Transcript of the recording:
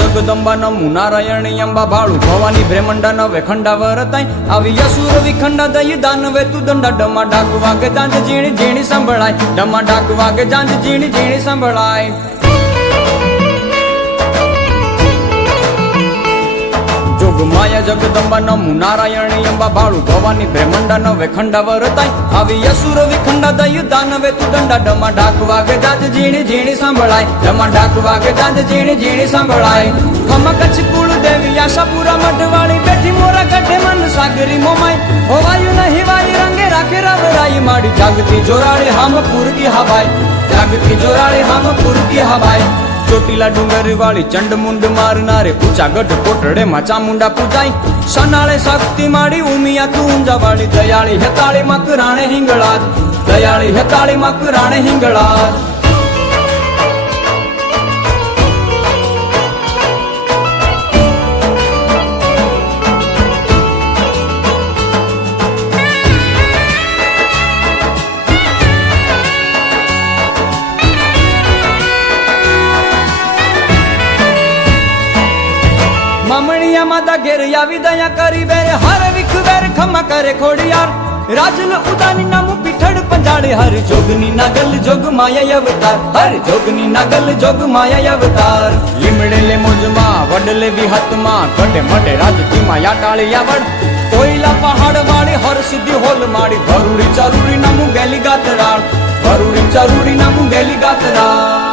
जगदंबा नमु नारायणी अंबा भाळू भवानी ब्रह्मंडा नवे खंडा वरताई आवी असुर विखंडा दई दानवे तू दंडा डमा डाक वागे जांज जीणी जीणी संभळाय डमा डाक वागे जांज जीणी जीणी संभळाय जोग माया जगदंबा नमु नारायणी अंबा भाळू भवानी ब्रह्मंडा नवे खंडा वरताई आवी असुर विखंडा दई दानवे तू दंडा डमा डाक वागे जांज जीणी जीणी संभळाय डमा डाक वागे जांज जीणी जीणी संभळाय खम कच्छ कुळ देवी आशापुरा मठवाड़ी बैठी मोरा गढ़े मन सागरी मोमाई होवायु नहीं वाई रंगे राखे रवराई माड़ी जागती जोराड़ी हमपुर की हवाई जागती जोराड़ी हमपुर की हवाई ચોટીલા ડુંગર વાળી ચંડ મુંડ મારનારે પૂછા ગઢ કોટડે માં ચામુંડા પૂજાઈ સનાળે શક્તિ માડી ઉમિયા તું ઊંઝા વાળી દયાળી હેતાળી મકરાણે હિંગળાત દયાળી હેતાળી મકરાણે હિંગળાત मामणिया माता घेर यावी दया करी वेर हर विख वेर खमा करे खोड़ियार राजल उदानी नामु पिठड़ पंजाड़े हर जोगनी नागल जोग माया अवतार हर जोगनी नागल जोग माया अवतार लिमड़े ले मोजमा वडले विहतमा गटे मटे राजती माया टाळे यावड़ कोयला पहाड़ वाड़ी हर सिद्धि होल माड़ी भरूड़ी चरूड़ी नामु गेली गातराळ भरूड़ी चरूड़ी नामु गेली गातराळ